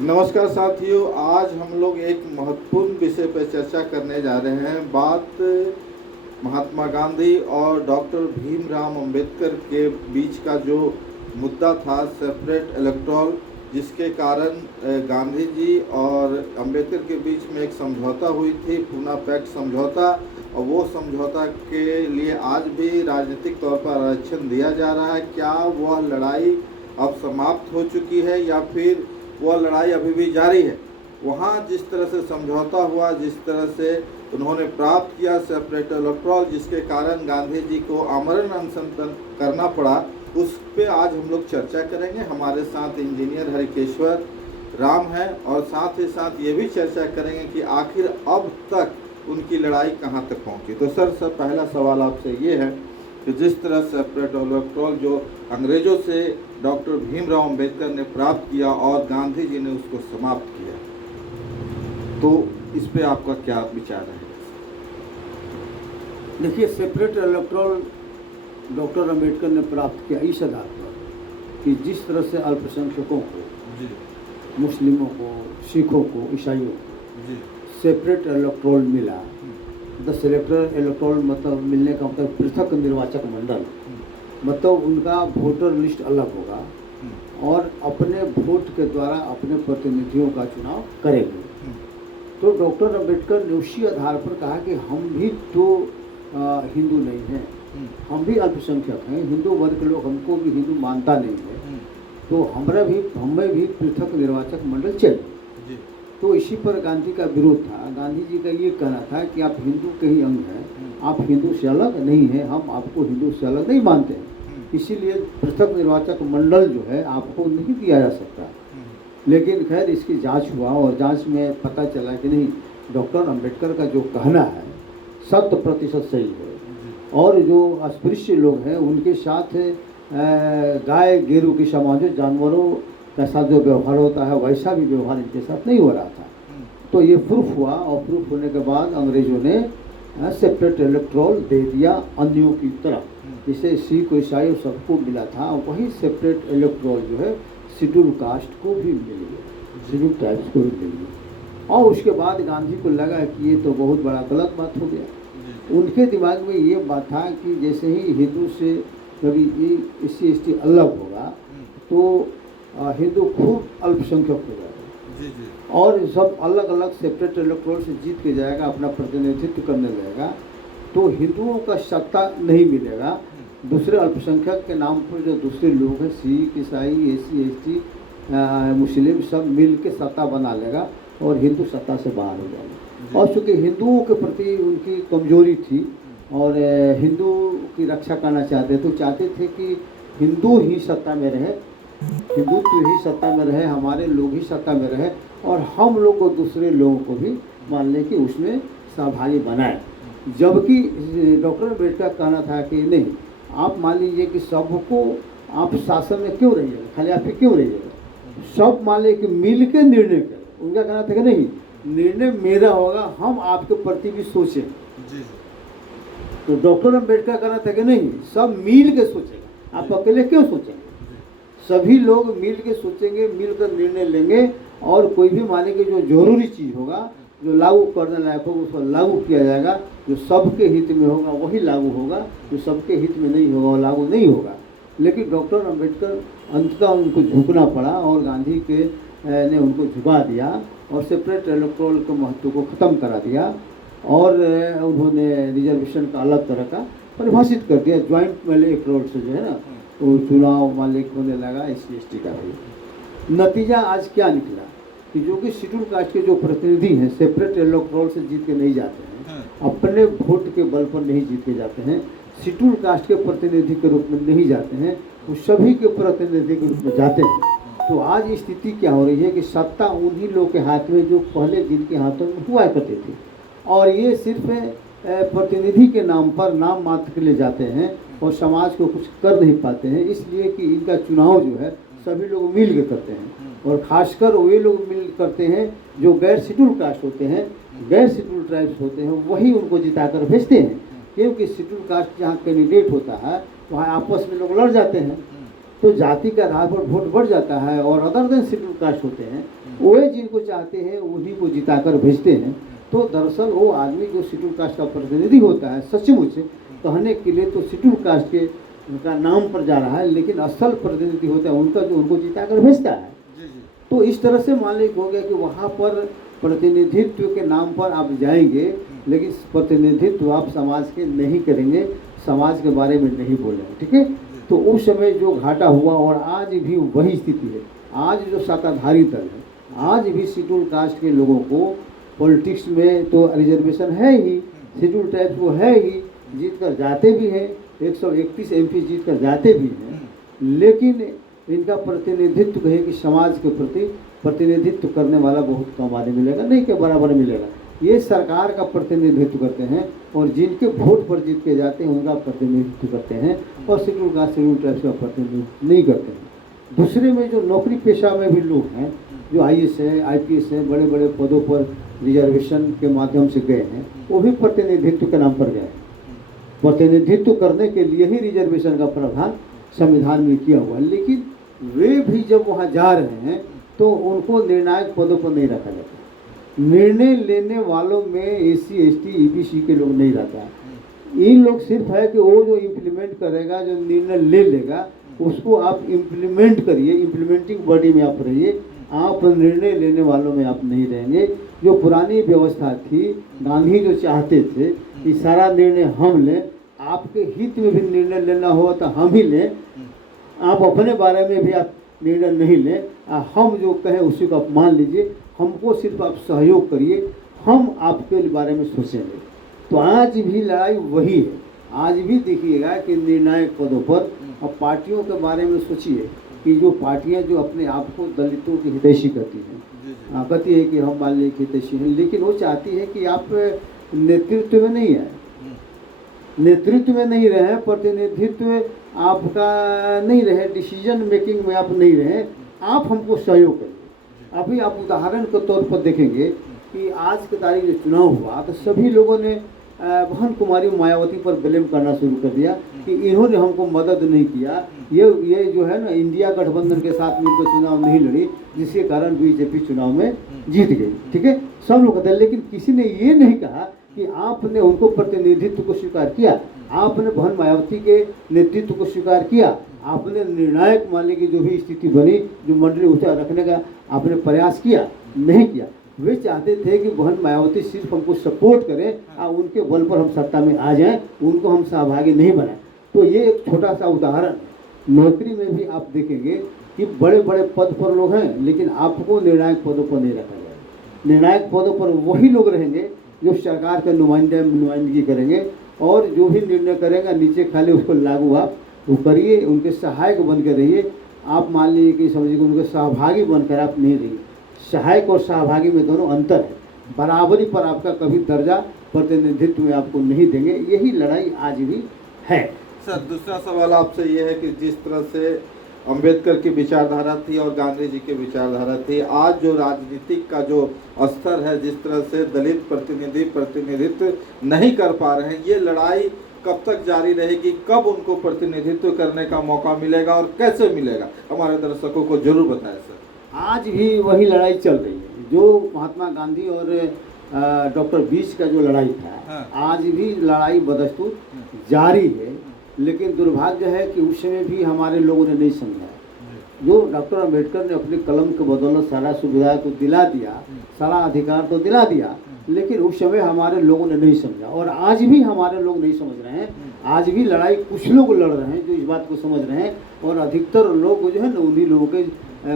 नमस्कार साथियों, आज हम लोग एक महत्वपूर्ण विषय पर चर्चा करने जा रहे हैं। बात महात्मा गांधी और डॉक्टर भीमराव अंबेडकर के बीच का जो मुद्दा था, सेपरेट इलेक्टोरल, जिसके कारण गांधी जी और अंबेडकर के बीच में एक समझौता हुई थी, पूना पैक्ट समझौता। और वो समझौता के लिए आज भी राजनीतिक तौर पर आरक्षण दिया जा रहा है। क्या वह लड़ाई अब समाप्त हो चुकी है या फिर वह लड़ाई अभी भी जारी है? वहाँ जिस तरह से समझौता हुआ, जिस तरह से उन्होंने प्राप्त किया सेपरेट इलेक्टोरल, जिसके कारण गांधी जी को आमरण अनशन करना पड़ा, उस पे आज हम लोग चर्चा करेंगे। हमारे साथ इंजीनियर हरिकेश्वर राम है और साथ ही साथ ये भी चर्चा करेंगे कि आखिर अब तक उनकी लड़ाई कहाँ तक पहुँची। तो सर, पहला सवाल आपसे ये है कि जिस तरह सेपरेट इलेक्टोरल जो अंग्रेजों से डॉक्टर भीमराव अंबेडकर ने प्राप्त किया और गांधी जी ने उसको समाप्त किया, तो इस पे आपका क्या विचार है? देखिए, सेपरेट इलेक्टोरल डॉक्टर अंबेडकर ने प्राप्त किया इस आधार पर कि जिस तरह से अल्पसंख्यकों को, मुस्लिमों को, सिखों को, ईसाइयों को सेपरेट इलेक्टोरल मिला। द सेपरेट इलेक्टोरल मतलब मिलने का मतलब पृथक निर्वाचक मंडल, मतलब उनका वोटर लिस्ट अलग होगा और अपने वोट के द्वारा अपने प्रतिनिधियों का चुनाव करेंगे। तो डॉक्टर अंबेडकर ने उसी आधार पर कहा कि हम भी तो हिंदू नहीं हैं, हम भी अल्पसंख्यक हैं, हिंदू वर्ग के लोग हमको भी हिंदू मानता नहीं है, तो हमें भी पृथक निर्वाचक मंडल चाहिए। तो इसी पर गांधी का विरोध था। गांधी जी का ये कहना था कि आप हिंदू के ही अंग हैं, आप हिंदू से अलग नहीं हैं, हम आपको हिंदू से अलग नहीं मानते हैं, इसीलिए पृथक निर्वाचक मंडल जो है आपको नहीं दिया जा सकता। लेकिन खैर इसकी जांच हुआ और जांच में पता चला कि नहीं, डॉक्टर अंबेडकर का जो कहना है 100% सही है। और जो अस्पृश्य लोग हैं उनके साथ गाय गेरू की समाज जानवरों का साथ जो व्यवहार होता है वैसा भी व्यवहार इनके साथ नहीं हो रहा था। तो ये प्रूफ हुआ और प्रूफ होने के बाद अंग्रेजों ने सेपरेट इलेक्टोरल दे दिया अन्यों की तरफ, जिसे सिख ईसाई सबको मिला था। वही सेपरेट इलेक्टोरल जो है शेड्यूल कास्ट को भी मिल गया, शेड्यूल ट्राइब्स को भी मिल गया। और उसके बाद गांधी को लगा कि ये तो बहुत बड़ा गलत बात हो गया। उनके दिमाग में ये बात था कि जैसे ही हिंदू से कभी SC ST अलग होगा तो हिंदू खूब अल्पसंख्यक हो जाएगा और सब अलग अलग सेपरेट इलेक्टोरल से जीत के जाएगा, अपना प्रतिनिधित्व करने लगेगा, तो हिंदुओं का सत्ता नहीं मिलेगा। दूसरे अल्पसंख्यक के नाम पर जो दूसरे लोग हैं, सिख ईसाई SC ST मुस्लिम सब मिल के सत्ता बना लेगा और हिंदू सत्ता से बाहर हो जाएगा। और चूँकि हिंदुओं के प्रति उनकी कमजोरी थी और हिंदू की रक्षा करना चाहते, तो चाहते थे कि हिंदू ही सत्ता में रहे, हिंदुत्व ही सत्ता में रहे, हमारे लोग ही सत्ता में रहे और हम लोग को दूसरे लोगों को भी मान लें कि उसमें सहभागी बनाए। जबकि डॉक्टर अम्बेडकर का कहना था कि नहीं, आप मान लीजिए कि सबको आप शासन में क्यों रहिएगा, खाली आप ही क्यों रहिएगा, सब मान लीजिए कि मिल के निर्णय करें। उनका कहना था कि नहीं, निर्णय मेरा होगा, हम आपके प्रति भी सोचें। तो डॉक्टर अम्बेडकर का कहना था कि नहीं, सब मिल के सोचेगा, आप अकेले क्यों सोचेंगे, सभी लोग मिल के सोचेंगे, मिलकर निर्णय लेंगे और कोई भी माने कि जो जरूरी चीज़ होगा, जो लागू करने लायक होगा उसको लागू किया जाएगा, जो सबके हित में होगा वही लागू होगा, जो सबके हित में नहीं होगा वो लागू नहीं होगा। लेकिन डॉक्टर अंबेडकर अंततः उनको झुकना पड़ा और गांधी के ने उनको झुका दिया और सेपरेट इलेक्टोरल के महत्व को ख़त्म करा दिया और उन्होंने रिजर्वेशन का अलग तरह का परिभाषित कर दिया। ज्वाइंट इलेक्टोरल से जो है ना वो चुनाव मालिक होने लगा SC ST का भी। नतीजा आज क्या निकला कि जो कि शेड्यूल कास्ट के जो प्रतिनिधि हैं सेपरेट इलेक्टोरल से जीत के नहीं जाते हैं, अपने वोट के बल पर नहीं जीत के जाते हैं, शेड्यूल कास्ट के प्रतिनिधि के रूप में नहीं जाते हैं, वो सभी के प्रतिनिधि के रूप में जाते हैं। तो आज स्थिति क्या हो रही है कि सत्ता उन्हीं लोग के हाथ में जो पहले जिनके हाथों में हुआ करती थी और ये सिर्फ प्रतिनिधि के नाम पर नाम मात्र के लिए जाते हैं और समाज को कुछ कर नहीं पाते हैं, इसलिए कि इनका चुनाव जो है सभी लोग मिल के करते हैं और खासकर वे लोग मिल करते हैं जो गैर शेड्यूल कास्ट होते हैं, गैर शेड्यूल ट्राइब्स होते हैं, वही उनको जिताकर भेजते हैं। क्योंकि शेड्यूल कास्ट जहाँ कैंडिडेट होता है वहाँ आपस में लोग लड़ जाते हैं तो जाति के आधार पर वोट बढ़ जाता है और अदर देन शेड्यूल कास्ट होते हैं वे जिनको चाहते हैं उन्हीं को जिताकर भेजते हैं। तो दरअसल वो आदमी जो शेड्यूल कास्ट का प्रतिनिधि होता है सचमुच कहने के लिए तो शेड्यूल कास्ट के उनका नाम पर जा रहा है, लेकिन असल प्रतिनिधि होता है उनका जो उनको जिताकर भेजता है। तो इस तरह से मान लीजिए हो गया कि वहाँ पर प्रतिनिधित्व के नाम पर आप जाएंगे, लेकिन प्रतिनिधित्व आप समाज के नहीं करेंगे, समाज के बारे में नहीं बोलेंगे, ठीक है। तो उस समय जो घाटा हुआ और आज भी वही स्थिति है। आज जो सत्ताधारी दल है आज भी शेड्यूल कास्ट के लोगों को पॉलिटिक्स में तो रिजर्वेशन है ही, शेड्यूल टाइप वो है ही, जीत कर जाते भी हैं, 131 MP जीत कर जाते भी हैं, लेकिन इनका प्रतिनिधित्व कहे कि समाज के प्रति प्रतिनिधित्व करने वाला बहुत कम आदमी मिलेगा, नहीं के बराबर मिलेगा। ये सरकार का प्रतिनिधित्व करते हैं और जिनके वोट पर जीत के जाते हैं उनका प्रतिनिधित्व करते हैं और शेड्यूल कास्ट शेड्यूल ट्राइब्स का प्रतिनिधित्व नहीं करते हैं। दूसरे में जो नौकरी पेशा में भी लोग हैं जो IAS है IPS है बड़े बड़े पदों पर रिजर्वेशन के माध्यम से गए हैं, वो भी प्रतिनिधित्व के नाम पर गए हैं। प्रतिनिधित्व करने के लिए ही रिजर्वेशन का प्रावधान संविधान में किया हुआ है, लेकिन वे भी जब वहाँ जा रहे हैं तो उनको निर्णायक पदों पर नहीं रखा जाता। निर्णय लेने वालों में SC ST EBC के लोग नहीं रहता है। इन लोग सिर्फ है कि वो जो इम्प्लीमेंट करेगा, जो निर्णय ले लेगा, उसको आप इम्प्लीमेंट करिए, इम्प्लीमेंटिंग बॉडी में आप रहिए, आप निर्णय लेने वालों में आप नहीं रहेंगे। जो पुरानी व्यवस्था थी, गांधी जो चाहते थे कि सारा निर्णय हम लें, आपके हित में भी निर्णय लेना हो तो हम ही लें, आप अपने बारे में भी आप निर्णय नहीं लें, हम जो कहें उसी को आप मान लीजिए, हमको सिर्फ आप सहयोग करिए, हम आपके बारे में सोचेंगे। तो आज भी लड़ाई वही है। आज भी देखिएगा कि निर्णायक पदों पर अब पार्टियों के बारे में सोचिए कि जो पार्टियां जो अपने आप को दलितों की हितैषी करती हैं, कहती है कि हम मान लीजिए हितैषी हैं, लेकिन वो चाहती है कि आप नेतृत्व में नहीं आए, नेतृत्व में नहीं रहे, प्रतिनिधित्व आपका नहीं रहे, डिसीजन मेकिंग में आप नहीं रहे, आप हमको सहयोग करिए। अभी आप उदाहरण के तौर पर देखेंगे कि आज की तारीख जो चुनाव हुआ तो सभी लोगों ने बहन कुमारी मायावती पर ब्लेम करना शुरू कर दिया कि इन्होंने हमको मदद नहीं किया, ये जो है ना इंडिया गठबंधन के साथ मिलकर चुनाव नहीं लड़ी, जिसके कारण BJP चुनाव में जीत गई, ठीक है। सब लोग कहते हैं, लेकिन किसी ने ये नहीं कहा कि आपने उनको प्रतिनिधित्व को स्वीकार किया, आपने बहन मायावती के नेतृत्व को स्वीकार किया, आपने निर्णायक मान लीजिए जो भी स्थिति बनी, जो मंडली ऊंचा रखने का आपने प्रयास किया, नहीं किया। वे चाहते थे कि बहन मायावती सिर्फ हमको सपोर्ट करें और उनके बल पर हम सत्ता में आ जाएं, उनको हम सहभागी नहीं बनाएं। तो ये एक छोटा सा उदाहरण। नौकरी में भी आप देखेंगे कि बड़े बड़े पद पर लोग हैं, लेकिन आपको निर्णायक पदों पर नहीं रखा जाएगा। निर्णायक पदों पर वही लोग रहेंगे जो सरकार के नुमाइंदगी करेंगे और जो भी निर्णय करेगा नीचे खाली उसको लागू आप वो करिए, उनके सहायक बन के रहिए। आप मान लीजिए कि समझिए उनके सहभागी बनकर आप नहीं रहिए। सहायक और सहभागी में दोनों अंतर है। बराबरी पर आपका कभी दर्जा प्रतिनिधित्व में आपको नहीं देंगे। यही लड़ाई आज भी है। सर, दूसरा सवाल आपसे ये है कि जिस तरह से अंबेडकर की विचारधारा थी और गांधी जी की विचारधारा थी, आज जो राजनीतिक का जो स्तर है, जिस तरह से दलित प्रतिनिधित्व नहीं कर पा रहे हैं, ये लड़ाई कब तक जारी रहेगी? कब उनको प्रतिनिधित्व करने का मौका मिलेगा और कैसे मिलेगा? हमारे दर्शकों को जरूर बताएं सर। आज भी वही लड़ाई चल रही है जो महात्मा गांधी और डॉक्टर बीच का जो लड़ाई था, आज भी लड़ाई बदस्तूर जारी है। लेकिन दुर्भाग्य है कि उस समय भी हमारे लोगों ने नहीं समझा। जो डॉक्टर अम्बेडकर ने अपने कलम के बदौलत सारा सुविधा तो दिला दिया, सारा अधिकार तो दिला दिया, लेकिन उस समय हमारे लोगों ने नहीं समझा और आज भी हमारे लोग नहीं समझ रहे हैं। आज भी लड़ाई कुछ लोग लड़ रहे हैं जो इस बात को समझ रहे हैं और अधिकतर लोग जो है ना उन्हीं लोगों के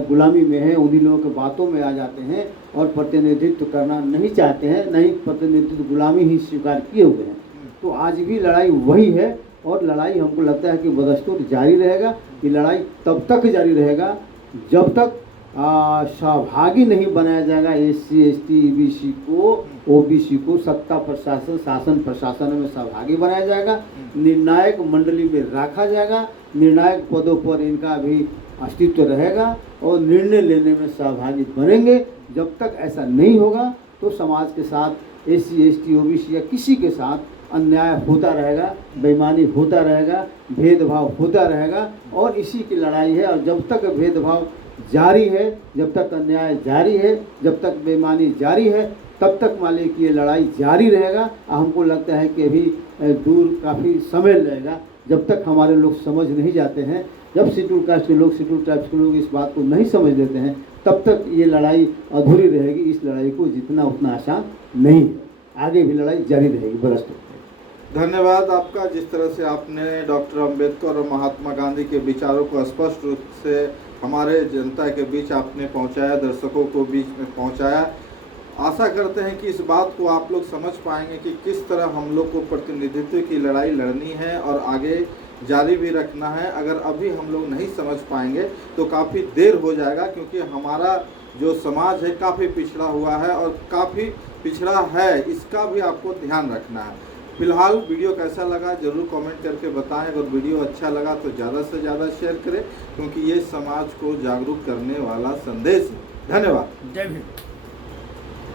गुलामी में है, उन्हीं लोगों के बातों में आ जाते हैं और प्रतिनिधित्व करना नहीं चाहते हैं, नहीं प्रतिनिधित्व गुलामी ही स्वीकार किए हुए हैं। तो आज भी लड़ाई वही है और लड़ाई हमको लगता है कि बदस्तूर जारी रहेगा। ये लड़ाई तब तक जारी रहेगा जब तक सहभागी नहीं बनाया जाएगा SC ST EBC को, OBC को सत्ता प्रशासन शासन प्रशासन में सहभागी बनाया जाएगा, निर्णायक मंडली में रखा जाएगा, निर्णायक पदों पर इनका भी अस्तित्व रहेगा और निर्णय लेने में सहभागी बनेंगे। जब तक ऐसा नहीं होगा तो समाज के साथ SC ST OBC या किसी के साथ अन्याय होता रहेगा, बेईमानी होता रहेगा, भेदभाव होता रहेगा और इसी की लड़ाई है। और जब तक भेदभाव जारी है, जब तक अन्याय जारी है, जब तक बेईमानी जारी है, तब तक मालिक की ये लड़ाई जारी रहेगा। हमको लगता है कि अभी दूर काफ़ी समय लगेगा, जब तक हमारे लोग समझ नहीं जाते हैं, जब शेड्यूल कास्ट के लोग, शेड्यूल ट्राइब्स के लोग इस बात को नहीं समझ लेते हैं, तब तक ये लड़ाई अधूरी रहेगी। इस लड़ाई को जीतना उतना आसान नहीं है, आगे भी लड़ाई जारी रहेगी। बरस धन्यवाद आपका, जिस तरह से आपने डॉक्टर अंबेडकर और महात्मा गांधी के विचारों को स्पष्ट रूप से हमारे जनता के बीच आपने पहुंचाया, दर्शकों को बीच में पहुंचाया। आशा करते हैं कि इस बात को आप लोग समझ पाएंगे कि किस तरह हम लोग को प्रतिनिधित्व की लड़ाई लड़नी है और आगे जारी भी रखना है। अगर अभी हम लोग नहीं समझ पाएंगे तो काफ़ी देर हो जाएगा, क्योंकि हमारा जो समाज है काफ़ी पिछड़ा हुआ है और काफ़ी पिछड़ा है, इसका भी आपको ध्यान रखना है। फिलहाल वीडियो कैसा लगा ज़रूर कमेंट करके बताएं। अगर वीडियो अच्छा लगा तो ज़्यादा से ज़्यादा शेयर करें, क्योंकि ये समाज को जागरूक करने वाला संदेश है। धन्यवाद। जय भीम।